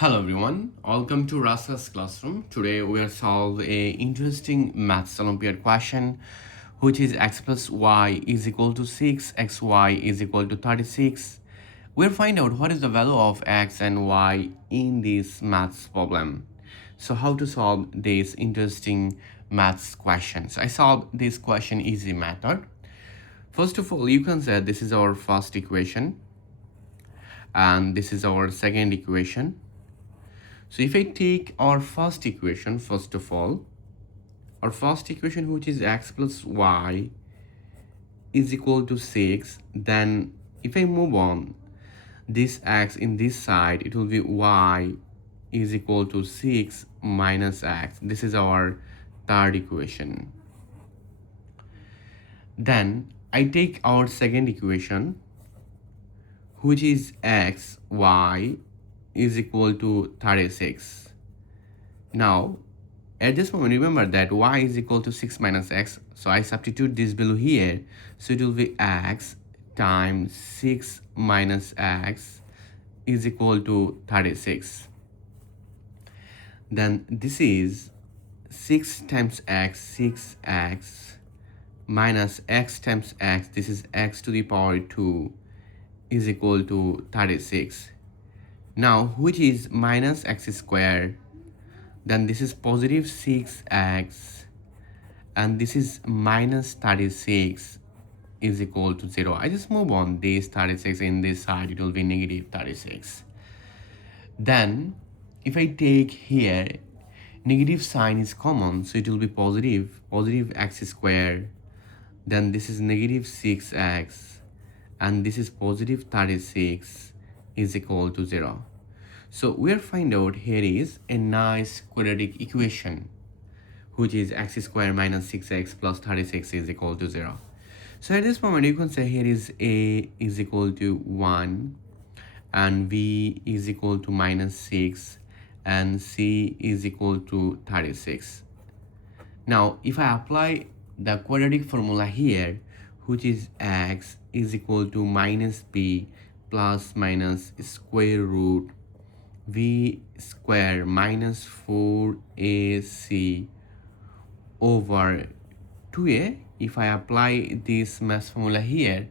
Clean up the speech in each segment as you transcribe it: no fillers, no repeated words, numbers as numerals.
Hello everyone, welcome to Rashel's classroom. Today we are solve a interesting maths Olympiad question, which is x plus y is equal to 6, xy is equal to 36. We'll find out what is the value of x and y in this maths problem. So how to solve this interesting maths question? So I solved this question easy method. First of all, you can say this is our first equation and this is our second equation. So if I take our first equation, first of all, our first equation, which is x plus y is equal to 6, then if I move on this x in this side, it will be y is equal to 6 minus x. This is our third equation. Then I take our second equation, which is x, y is equal to 36. Now, at this moment, remember that y is equal to 6 minus x. So I substitute this value here. So it will be x times 6 minus x is equal to 36. Then this is 6 times x, 6x minus x times x. This is x to the power 2 is equal to 36. Now, which is minus x squared, then this is positive 6x, and this is minus 36 is equal to 0. I just move on this 36 in this side, it will be negative 36. Then, if I take here, negative sign is common, so it will be positive x squared. Then this is negative 6x, and this is positive 36 is equal to 0. So we'll find out here is a nice quadratic equation, which is x squared minus 6x plus 36 is equal to 0. So at this moment, you can say here is a is equal to 1, and b is equal to minus 6, and c is equal to 36. Now, if I apply the quadratic formula here, which is x is equal to minus b plus minus square root v square minus 4ac over 2a. If I apply this math formula here,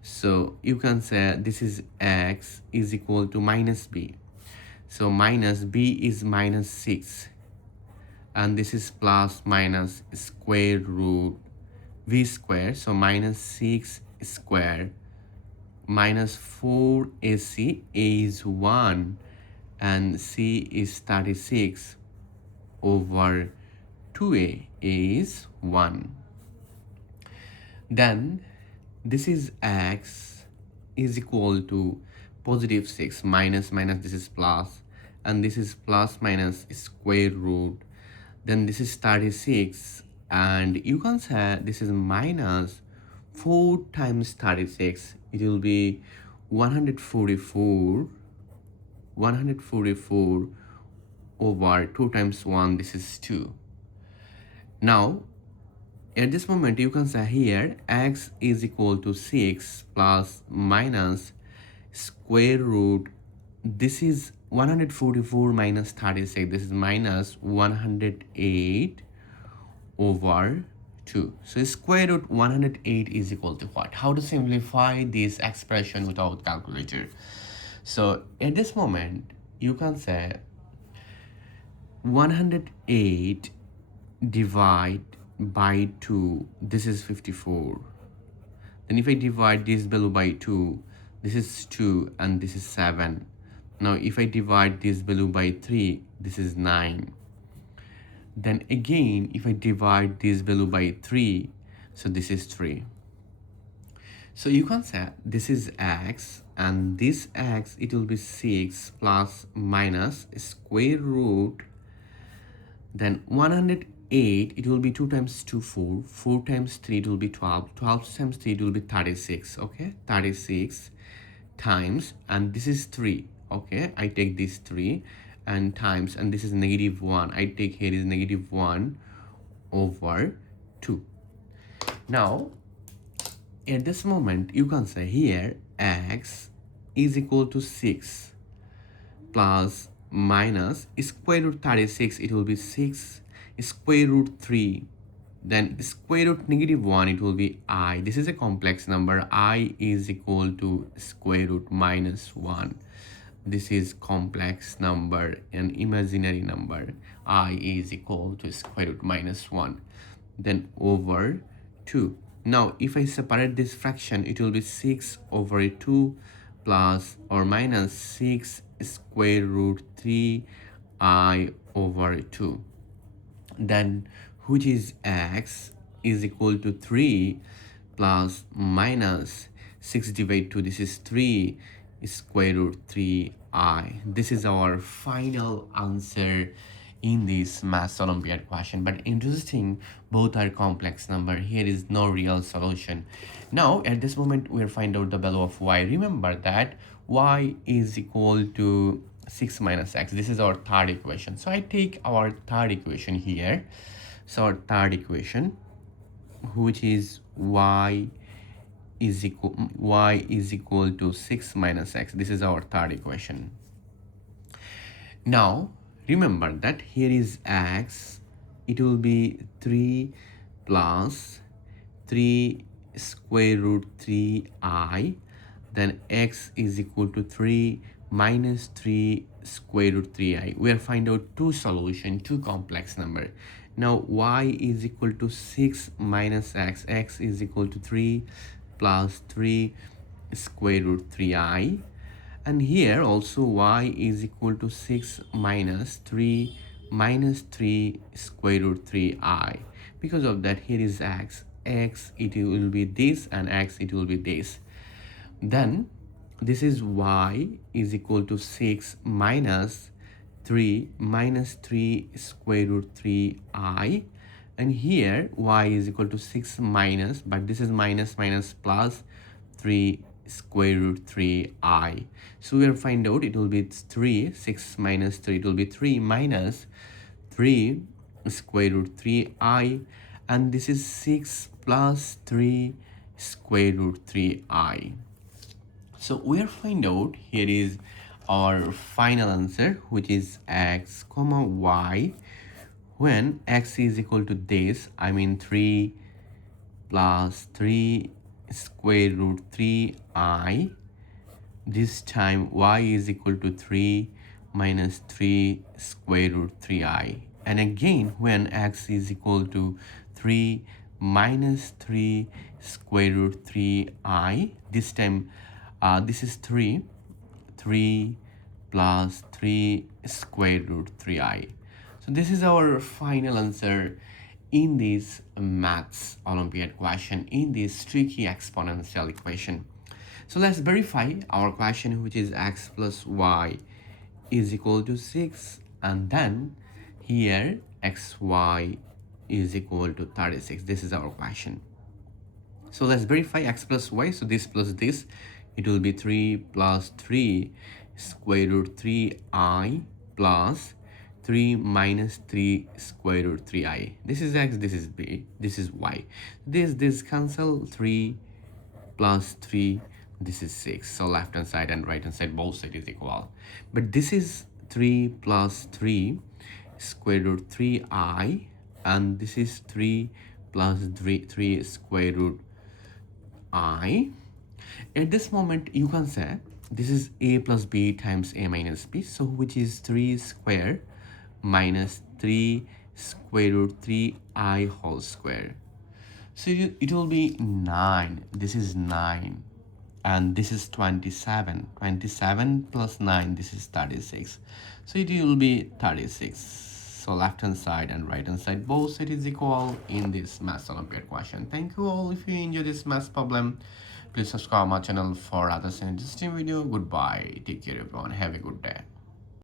so you can say this is x is equal to minus b. So minus b is minus 6, and this is plus minus square root v square. So minus 6 square minus 4ac, a is 1 and c is 36 over 2a is 1. Then this is x is equal to positive 6 minus this is plus, and this is plus minus square root. Then this is 36, and you can say this is minus 4 times 36. It will be 144 over 2 times 1, this is 2. Now, at this moment, you can say here x is equal to 6 plus minus square root. This is 144 minus 36. This is minus 108 over 2. So square root 108 is equal to what? How to simplify this expression without calculator? So at this moment, you can say 108 divide by 2, this is 54. Then if I divide this value by 2, this is 2 and this is 7. Now if I divide this value by 3, this is 9. Then again, if I divide this value by 3, so this is 3. So you can say this is x, and this x, it will be 6 plus minus square root. Then 108, it will be 2 times 2, 4. 4 times 3, it will be 12. 12 times 3, it will be 36. Okay, 36 times, and this is 3. Okay, I take this 3 and times, and this is negative 1. I take here is negative 1 over 2. Now, at this moment, you can say here x is equal to 6 plus minus square root 36, it will be 6 square root 3, then square root negative 1, it will be I. This is a complex number. I is equal to square root minus 1. This is complex number, an imaginary number. I is equal to square root minus 1. Then over 2. Now, if I separate this fraction, it will be 6 over 2 plus or minus 6 square root 3 I over 2. Then which is x is equal to 3 plus minus 6 divided 2, this is 3 square root 3i. This is our final answer in this math Olympiad question. But interesting, both are complex number. Here is no real solution. Now at this moment we'll find out the value of y. Remember that y is equal to 6 minus x. This is our third equation. So I take our third equation here. So our third equation, which is y is equal to 6 minus x. This is our third equation. Now remember that here is x, it will be 3 plus 3 square root 3i, then x is equal to 3 minus 3 square root 3i. We are find out two solution, two complex number. Now y is equal to 6 minus x, x is equal to 3 plus 3 square root 3i, and here also y is equal to 6 minus 3 square root 3i. Because of that, here is x, x it will be this, and x it will be this. Then this is y is equal to 6 minus 3 square root 3i, and here y is equal to 6 minus, but this is minus plus 3 square root 3i. So we'll find out it will be 3, 6 minus 3, it will be 3 minus 3 square root 3i, and this is 6 plus 3 square root 3i. So we'll find out, here is our final answer, which is x comma y, when x is equal to this, I mean 3 plus 3 square root 3i. This time y is equal to 3 minus 3 square root 3i. And again, when x is equal to 3 minus 3 square root 3i, this time this is 3 plus 3 square root 3i. So this is our final answer in this maths Olympiad question, in this tricky exponential equation. So let's verify our question, which is x plus y is equal to 6, and then here xy is equal to 36. This is our question. So let's verify x plus y. So this plus this, it will be 3 plus 3 square root 3i plus 3 minus 3 square root 3i. This is x, this is b, this is y. This cancel, 3 plus 3, this is 6. So left hand side and right hand side, both side is equal. But this is 3 plus 3 square root 3i, and this is 3 plus 3 square root I. At this moment, you can say this is a plus b times a minus b, so which is 3 square minus 3 square root 3i whole square. So it will be 9. This is 9, and this is 27. 27 plus 9, this is 36. So it will be 36. So left hand side and right hand side, both side is equal in this math Olympiad question. Thank you all. If you enjoy this math problem, please subscribe my channel for other interesting video. Goodbye. Take care everyone. Have a good day.